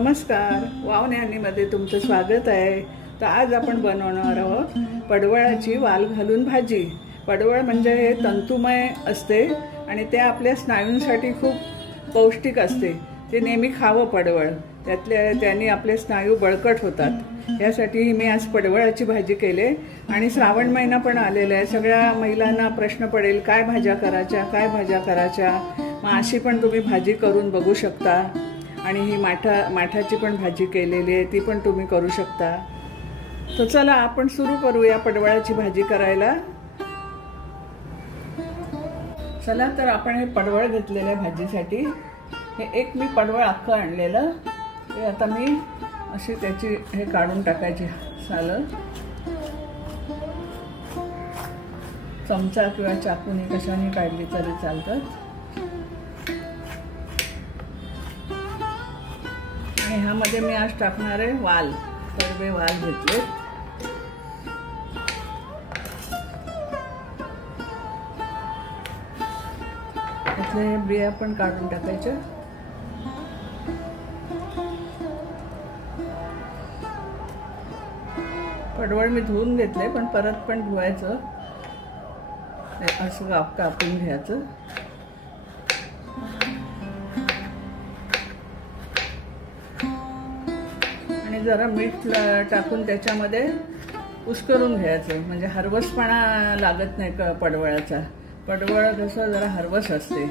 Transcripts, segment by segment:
नमस्कार, वाव न्यानीमध्ये तुमचं स्वागत आहे। तर आज आपण बनवणार आहोत पडवळाची वाल घालून भाजी। पडवळ म्हणजे हे तंतुमय असते आणि ते आपल्या स्नायूंसाठी खूप पौष्टिक असते। ते नेहमी खावं पडवळ, त्याने आपले स्नायू बळकट होतात। यासाठी मी आज पडवळाची भाजी केली आणि श्रावण महिना पण आलेला आहे। सगळ्या महिलांना प्रश्न पडेल काय भाज्या करायच्या। मग अशी पण तुम्ही भाजी करून बघू शकता। आणि ही माठाची पण भाजी केलेली आहे, ती पण तुम्ही करू शकता। तर चला आपण सुरू करूया पडवळाची भाजी करायला। चला तर आपण हे पडवळ घेतलेल्या भाजीसाठी हे एक मी पडवळ अख्खं आणलेलं, ते आता मी अशी त्याची हे काढून टाकायची सालं। चमचा किंवा चाकूने कशाने काढली तरी चालतात। आणि ह्यामध्ये मी आज टाकणार आहे वाल, सर्व वाल घेतले। त्यातले बिया पण काढून टाकायचे। पडवळ मी धुवून घेतले, पण परत पण धुवायचं, असं कापून घ्यायचं। आणि जरा मीठ टाकून त्याच्यामध्ये उस्करून घ्यायचं, म्हणजे हरवसपणा लागत नाही पडवळाचा। पडवळ कसं जरा हरवस असते।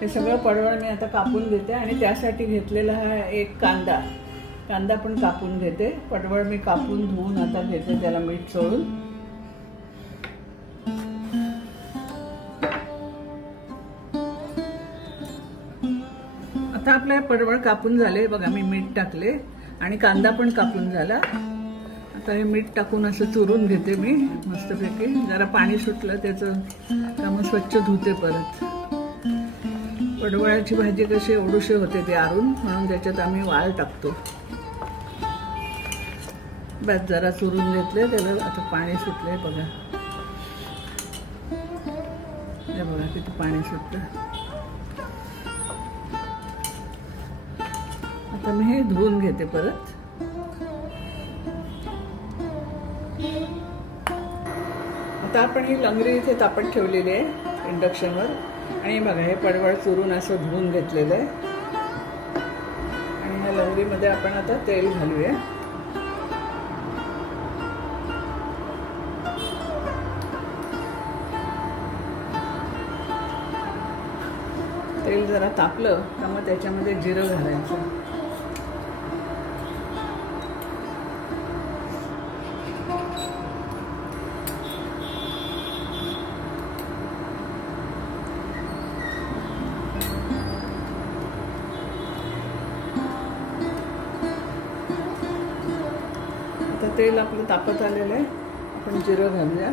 हे सगळं पडवळ मी आता कापून घेते आणि त्यासाठी घेतलेला हा एक कांदा पण कापून घेते। पडवळ मी कापून धुवून आता घेते, त्याला मीठ चोळून। आता आपले पडवळ कापून झाले बघा, मी मीठ टाकले आणि कांदा पण कापून झाला। आता हे मीठ टाकून असं चुरून घेते मी मस्तपैकी। जरा पाणी सुटलं त्याचं का मग स्वच्छ धुते परत। पडवळाची भाजी कशी एवढूशी होते ते आरून, म्हणून त्याच्यात आम्ही वाल टाकतो। बस जरा चुरून घेतले त्याला, आता पाणी सुटले बघा। हे बघा किती पाणी सुटलं। आता मी हे धुवून घेते परत। आता आपण ही लंगरी इथे तापत ठेवलेली आहे इंडक्शनवर, आणि बघा हे पडवळ चुरून असं धुवून घेतलेलं आहे। आणि ह्या लंगरीमध्ये आपण आता तेल घालूया। तेल जरा तापलं का मग त्याच्यामध्ये जिरं घालायचं। आता तेल आपलं तापत आलेलं आहे, आपण जिरं घालूया।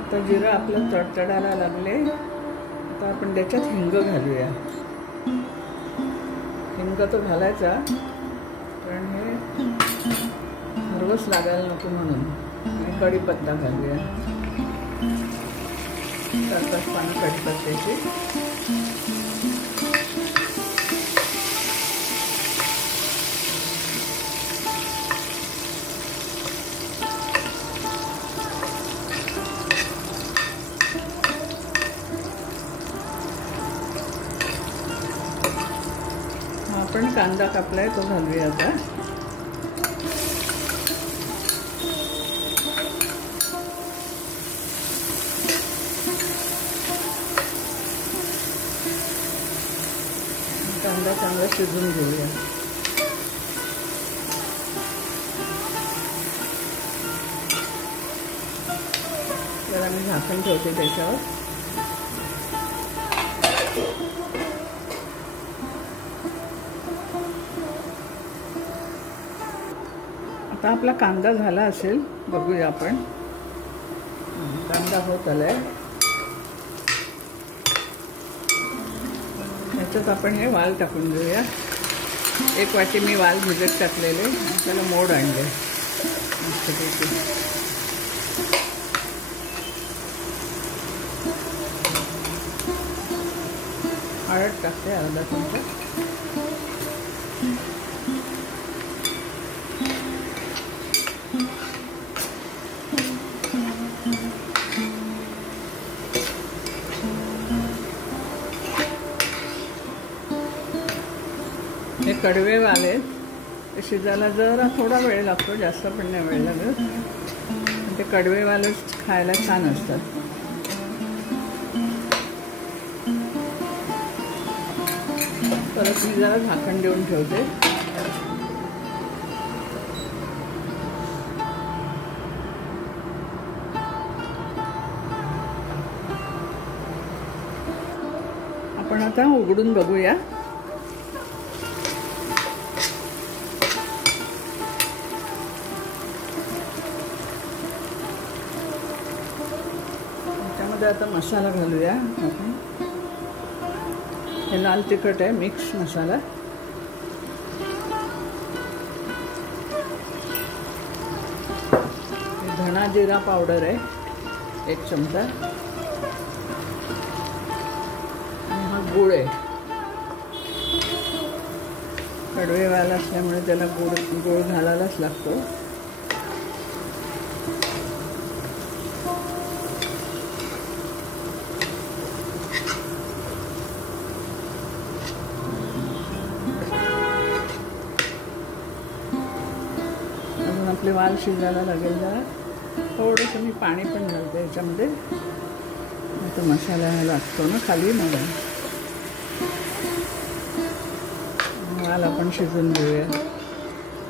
आता जिरं आपलं तडतडायला लागले, आता आपण त्याच्यात हिंग घालूया। हिंग तो घालायचा कारण हे हरवस लागायला नको म्हणून। आणि कढीपत्ता घालूया, 4-5 पानं कढीपत्त्याची। आपण कांदा कापलाय तो घालूया आता। कांदा चांगला शिजून घेऊया। जरा मी झाकण ठेवते त्याच्यावर। आता आपला कांदा झाला असेल, बघूया आपण। कांदा होत आलाय। ह्याच्यात आपण हे वाल टाकून घेऊया. 1 वाटी मी वाल भिजत टाकलेले, त्याला मोड आणले मस्तपैकी. हळद टाकते अर्धा चमचा. हे कडवे वाल आहेत, ते शिजायला जरा थोडा वेळ लागतो, जास्त पण नाही वेळ लागत. ते कडवे वालच खायला छान असतात. परत मी जरा झाकण देऊन ठेवते. आपण आता उघडून बघूया. त्यामध्ये आता मसाला घालूया आपण. हे लाल तिखट आहे, मिक्स मसाला. धना जिरा पावडर आहे 1 चमचा. आणि हा गूळ आहे. कडवे वाल असल्यामुळे त्याला गूळ घालायलाच लागतो. आपले वाल शिजायला लागेल जरा. थोडंसं मी पाणी पण घालते याच्यामध्ये, आता मसाला लागतो ना खाली. मग वाल आपण शिजून घेऊया,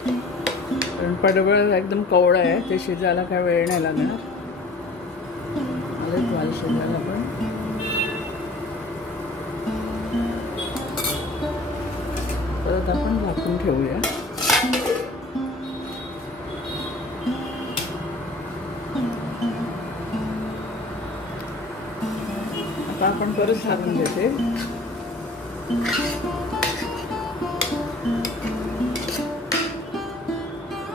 कारण पडवळ एकदम कवळं आहे, ते शिजायला काय वेळ नाही लागणार. वाल शिजायला पण परत आपण झाकून ठेवूया. आता आपण परत झाकून घेते.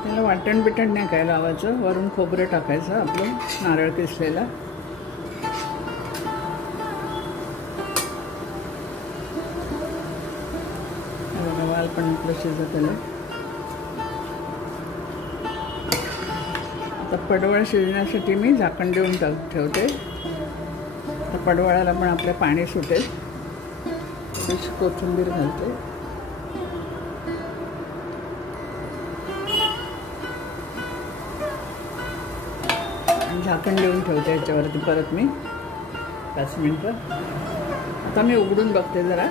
त्याला वाटण बिटण नाही काय लावायचं, वरून खोबरं टाकायचं आपलं नारळ किसलेला. वाल पण आपलं शिजत आलं. आता पडवळ शिजण्यासाठी मी झाकण देऊन ठेवते. तर पडवळाला पण आपलं पाणी सुटेल. कोथिंबीर घालते. आणि झाकण देऊन ठेवते याच्यावरती परत मी 5 मिनिटं. आता मी उघडून बघते जरा.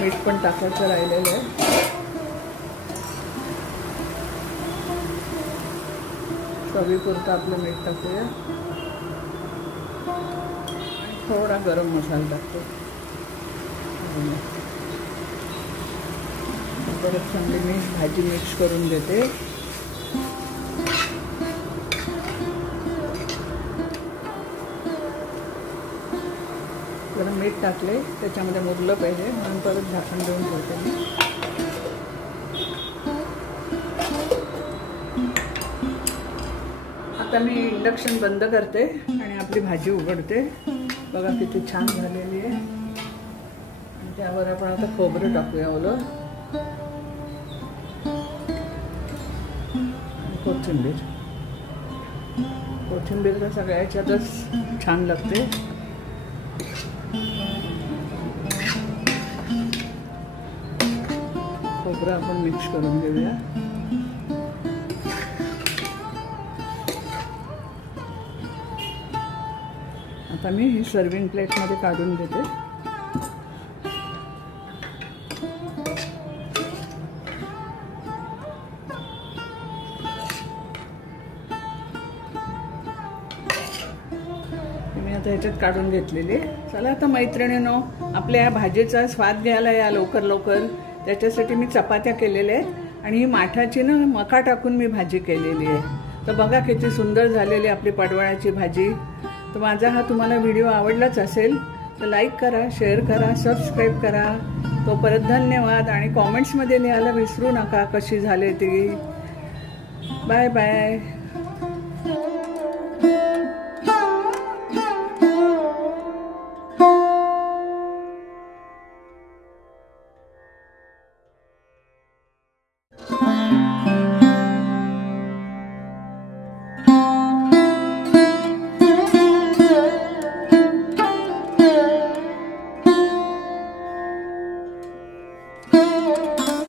मीठ पण टाकायचं राहिलेलं आहे. चवीपुरतं आपलं मीठ टाकूया. थोडा गरम मसाला टाकतो. परत चांगली मी भाजी मिक्स करून घेते. जरा मीठ टाकले त्याच्यामध्ये मुरलं पाहिजे म्हणून परत झाकण देऊन ठेवते मी. आता मी इंडक्शन बंद करते आणि आपली भाजी उघडते. बघा किती छान झालेली आहे. आणि त्यावर आपण आता खोबरं टाकूया ओलं. कोथिंबीर. कोथिंबीर तर सगळ्या याच्यातच छान लागते. खोबरं आपण मिक्स करून घेऊया. आता मी ही सर्विंग प्लेटमध्ये काढून घेते. मी आता ह्याच्यात काढून घेतलेली. चला आता मैत्रिणींनो, आपल्या या भाजीचा स्वाद घ्यायला या लवकर लवकर. त्याच्यासाठी मी चपात्या केलेल्या आहेत आणि ही माठाची ना मका टाकून मी भाजी केलेली आहे. तर बघा किती सुंदर झालेली आपली पडवळाची भाजी. तर माझा हा तुम्हाला व्हिडिओ आवडलाच असेल तर लाईक करा, शेअर करा, सबस्क्राईब करा. तो परत धन्यवाद. आणि कॉमेंट्समध्ये लिहायला विसरू नका कशी झाली ती. Bye bye.